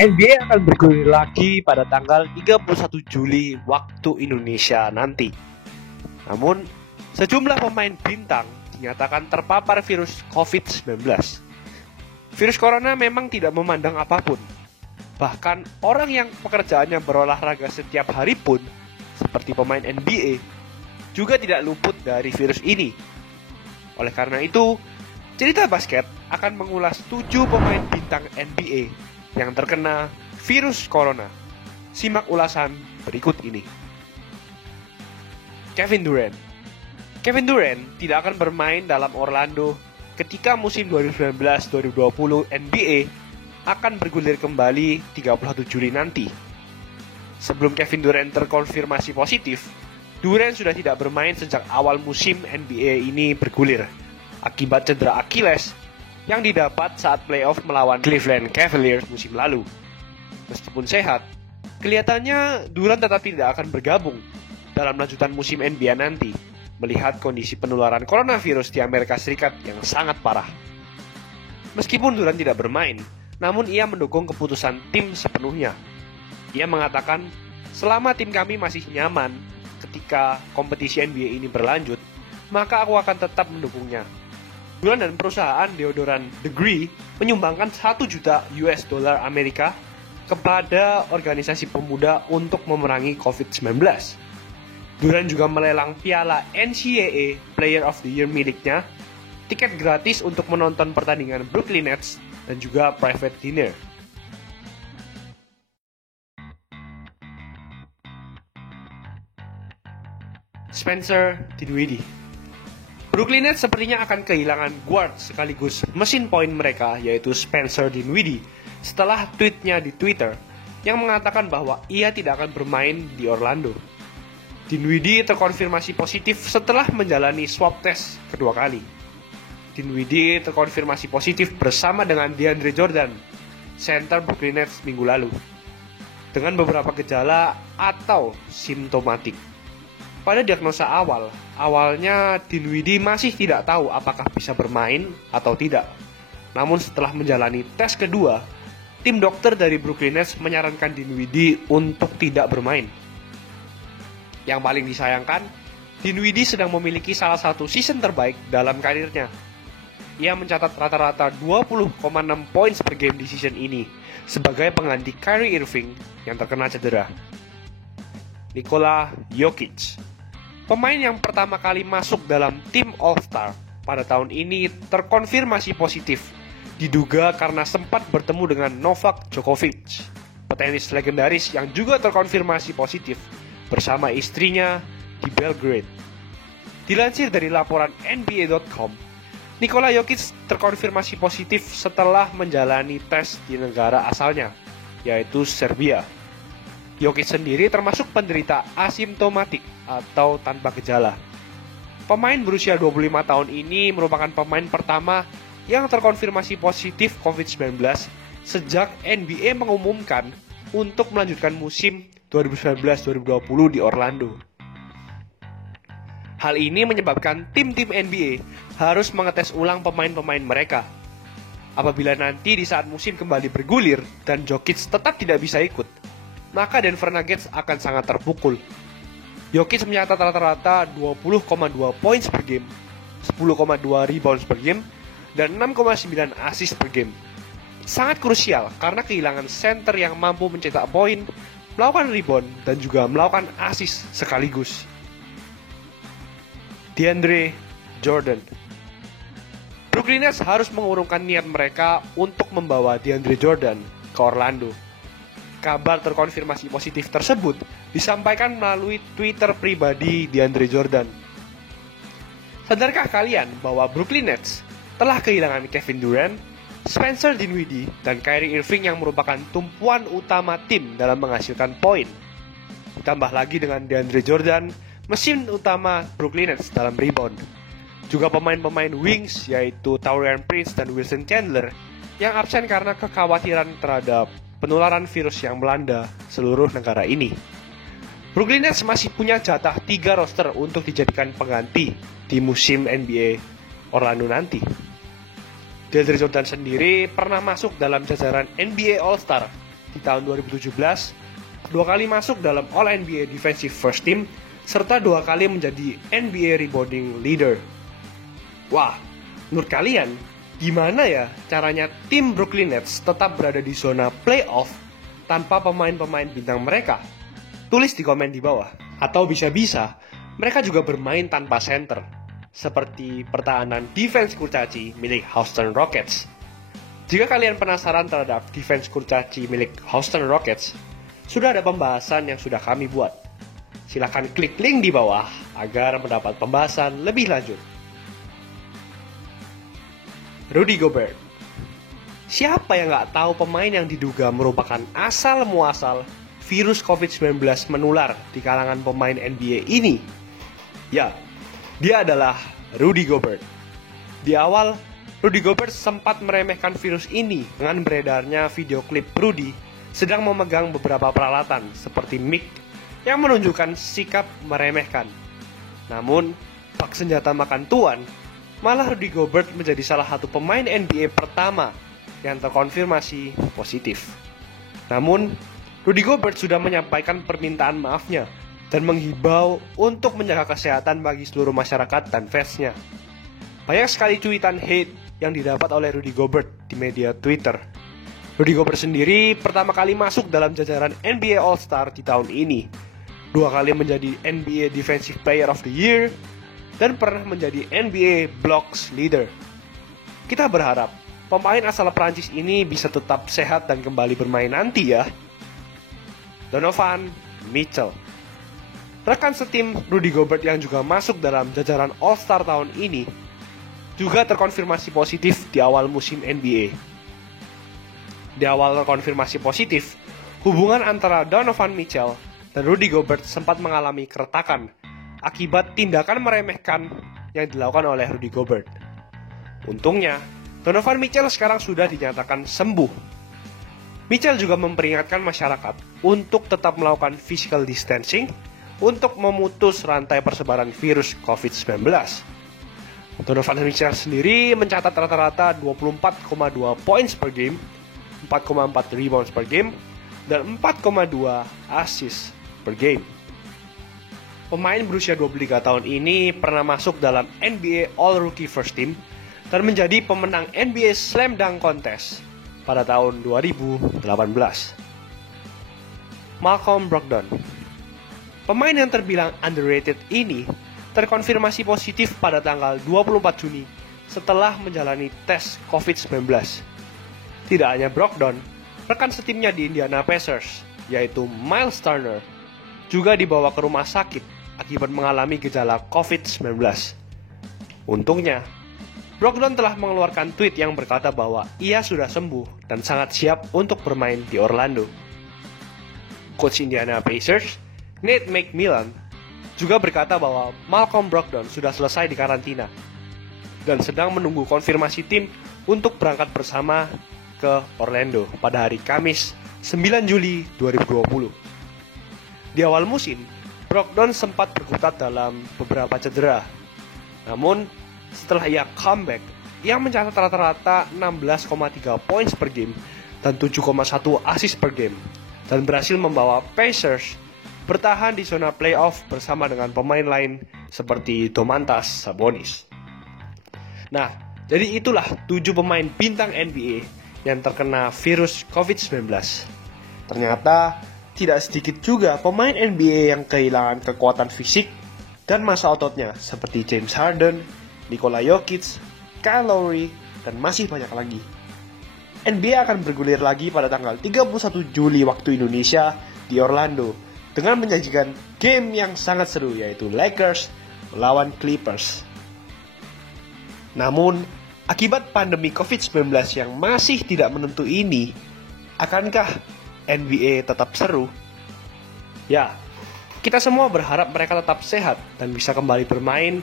NBA akan bergulir lagi pada tanggal 31 Juli waktu Indonesia nanti. Namun, sejumlah pemain bintang dinyatakan terpapar virus COVID-19. Virus corona memang tidak memandang apapun. Bahkan orang yang pekerjaannya berolahraga setiap hari pun, seperti pemain NBA, juga tidak luput dari virus ini. Oleh karena itu, Cerita Basket akan mengulas 7 pemain bintang NBA yang terkena virus corona. Simak ulasan berikut ini. Kevin Durant. Kevin Durant tidak akan bermain dalam Orlando ketika musim 2019-2020 NBA akan bergulir kembali 31 Juli nanti. Sebelum Kevin Durant terkonfirmasi positif, Durant sudah tidak bermain sejak awal musim NBA ini bergulir akibat cedera Achilles yang didapat saat playoff melawan Cleveland Cavaliers musim lalu. Meskipun sehat, kelihatannya Durant tetap tidak akan bergabung dalam lanjutan musim NBA nanti, melihat kondisi penularan coronavirus di Amerika Serikat yang sangat parah. Meskipun Durant tidak bermain, namun ia mendukung keputusan tim sepenuhnya. Ia mengatakan, selama tim kami masih nyaman ketika kompetisi NBA ini berlanjut, maka aku akan tetap mendukungnya. Durant dan perusahaan deodoran Degree menyumbangkan 1 juta US dollar Amerika kepada organisasi pemuda untuk memerangi COVID-19. Durant juga melelang piala NCAA Player of the Year miliknya, tiket gratis untuk menonton pertandingan Brooklyn Nets, dan juga private dinner. Spencer Dinwiddie. Brooklyn Nets sepertinya akan kehilangan guard sekaligus mesin poin mereka, yaitu Spencer Dinwiddie, setelah tweetnya di Twitter yang mengatakan bahwa ia tidak akan bermain di Orlando. Dinwiddie terkonfirmasi positif setelah menjalani swab test kedua kali. Dinwiddie terkonfirmasi positif bersama dengan DeAndre Jordan, center Brooklyn Nets minggu lalu, dengan beberapa gejala atau simptomatik. Pada diagnosa awalnya Dinwiddie masih tidak tahu apakah bisa bermain atau tidak. Namun setelah menjalani tes kedua, tim dokter dari Brooklyn Nets menyarankan Dinwiddie untuk tidak bermain. Yang paling disayangkan, Dinwiddie sedang memiliki salah satu season terbaik dalam karirnya. Ia mencatat rata-rata 20,6 poin per game di season ini sebagai pengganti Kyrie Irving yang terkena cedera. Nikola Jokic. Pemain yang pertama kali masuk dalam tim All-Star pada tahun ini terkonfirmasi positif, diduga karena sempat bertemu dengan Novak Djokovic, petenis legendaris yang juga terkonfirmasi positif bersama istrinya di Belgrade. Dilansir dari laporan NBA.com, Nikola Jokic terkonfirmasi positif setelah menjalani tes di negara asalnya, yaitu Serbia. Jokic sendiri termasuk penderita asimptomatik atau tanpa gejala. Pemain berusia 25 tahun ini merupakan pemain pertama yang terkonfirmasi positif COVID-19 sejak NBA mengumumkan untuk melanjutkan musim 2019-2020 di Orlando. Hal ini menyebabkan tim-tim NBA harus mengetes ulang pemain-pemain mereka. Apabila nanti di saat musim kembali bergulir dan Jokic tetap tidak bisa ikut, maka Denver Nuggets akan sangat terpukul. Jokic mencatat rata-rata 20,2 poin per game, 10,2 rebounds per game, dan 6,9 assist per game. Sangat krusial karena kehilangan center yang mampu mencetak poin, melakukan rebound, dan juga melakukan assist sekaligus. DeAndre Jordan. Brooklyn Nets harus mengurungkan niat mereka untuk membawa DeAndre Jordan ke Orlando. Kabar terkonfirmasi positif tersebut disampaikan melalui Twitter pribadi DeAndre Jordan. Sadarkah kalian bahwa Brooklyn Nets telah kehilangan Kevin Durant, Spencer Dinwiddie, dan Kyrie Irving yang merupakan tumpuan utama tim dalam menghasilkan poin? Ditambah lagi dengan DeAndre Jordan, mesin utama Brooklyn Nets dalam rebound. Juga pemain-pemain wings yaitu Taurean Prince dan Wilson Chandler yang absen karena kekhawatiran terhadap penularan virus yang melanda seluruh negara ini. Brooklyn Nets masih punya jatah 3 roster untuk dijadikan pengganti di musim NBA Orlando nanti. DeAndre Jordan sendiri pernah masuk dalam jajaran NBA All-Star di tahun 2017, 2 kali masuk dalam All-NBA Defensive First Team, serta 2 kali menjadi NBA Rebounding Leader. Wah, menurut kalian, gimana ya caranya tim Brooklyn Nets tetap berada di zona playoff tanpa pemain-pemain bintang mereka? Tulis di komen di bawah. Atau bisa-bisa, mereka juga bermain tanpa center, seperti pertahanan defense kurcaci milik Houston Rockets. Jika kalian penasaran terhadap defense kurcaci milik Houston Rockets, sudah ada pembahasan yang sudah kami buat. Silahkan klik link di bawah agar mendapat pembahasan lebih lanjut. Rudy Gobert. Siapa yang nggak tahu pemain yang diduga merupakan asal-muasal virus COVID-19 menular di kalangan pemain NBA ini? Ya, dia adalah Rudy Gobert. Di awal, Rudy Gobert sempat meremehkan virus ini dengan beredarnya video klip Rudy sedang memegang beberapa peralatan seperti mic yang menunjukkan sikap meremehkan. Namun, bak senjata makan tuan, malah Rudy Gobert menjadi salah satu pemain NBA pertama yang terkonfirmasi positif. Namun, Rudy Gobert sudah menyampaikan permintaan maafnya dan menghibau untuk menjaga kesehatan bagi seluruh masyarakat dan fansnya. Banyak sekali cuitan hate yang didapat oleh Rudy Gobert di media Twitter. Rudy Gobert sendiri pertama kali masuk dalam jajaran NBA All-Star di tahun ini, 2 kali menjadi NBA Defensive Player of the Year, dan pernah menjadi NBA Blocks Leader. Kita berharap pemain asal Prancis ini bisa tetap sehat dan kembali bermain nanti ya. Donovan Mitchell. Rekan setim Rudy Gobert yang juga masuk dalam jajaran All-Star tahun ini juga terkonfirmasi positif di awal musim NBA. Di awal terkonfirmasi positif, hubungan antara Donovan Mitchell dan Rudy Gobert sempat mengalami keretakan akibat tindakan meremehkan yang dilakukan oleh Rudy Gobert. Untungnya, Donovan Mitchell sekarang sudah dinyatakan sembuh. Mitchell juga memperingatkan masyarakat untuk tetap melakukan physical distancing untuk memutus rantai persebaran virus COVID-19. Donovan Mitchell sendiri mencatat rata-rata 24,2 points per game, 4,4 rebounds per game, dan 4,2 assist per game. Pemain berusia 23 tahun ini pernah masuk dalam NBA All-Rookie First Team dan menjadi pemenang NBA Slam Dunk Contest pada tahun 2018. Malcolm Brogdon. Pemain yang terbilang underrated ini terkonfirmasi positif pada tanggal 24 Juni setelah menjalani tes COVID-19. Tidak hanya Brogdon, rekan setimnya di Indiana Pacers, yaitu Miles Turner, juga dibawa ke rumah sakit akibat mengalami gejala COVID-19. Untungnya, Brogdon telah mengeluarkan tweet yang berkata bahwa ia sudah sembuh dan sangat siap untuk bermain di Orlando. Coach Indiana Pacers, Nate McMillan, juga berkata bahwa Malcolm Brogdon sudah selesai di karantina dan sedang menunggu konfirmasi tim untuk berangkat bersama ke Orlando pada hari Kamis 9 Juli 2020. Di awal musim, Brogdon sempat berkutat dalam beberapa cedera. Namun, setelah ia comeback, ia mencatat rata-rata 16,3 points per game dan 7,1 assist per game dan berhasil membawa Pacers bertahan di zona playoff bersama dengan pemain lain seperti Domantas Sabonis. Nah, jadi itulah 7 pemain bintang NBA yang terkena virus COVID-19. Ternyata tidak sedikit juga pemain NBA yang kehilangan kekuatan fisik dan masa ototnya seperti James Harden, Nikola Jokic, Kyle Lowry, dan masih banyak lagi. NBA akan bergulir lagi pada tanggal 31 Juli waktu Indonesia di Orlando dengan menyajikan game yang sangat seru, yaitu Lakers melawan Clippers. Namun, akibat pandemi COVID-19 yang masih tidak menentu ini, akankah NBA tetap seru? Ya, kita semua berharap mereka tetap sehat dan bisa kembali bermain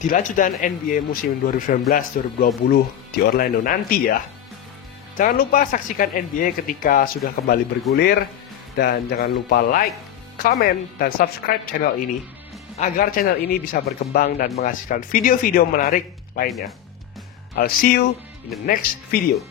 di lanjutan NBA musim 2019-2020 di Orlando nanti ya. Jangan lupa saksikan NBA ketika sudah kembali bergulir, dan jangan lupa like, comment, dan subscribe channel ini agar channel ini bisa berkembang dan menghasilkan video-video menarik lainnya. I'll see you in the next video.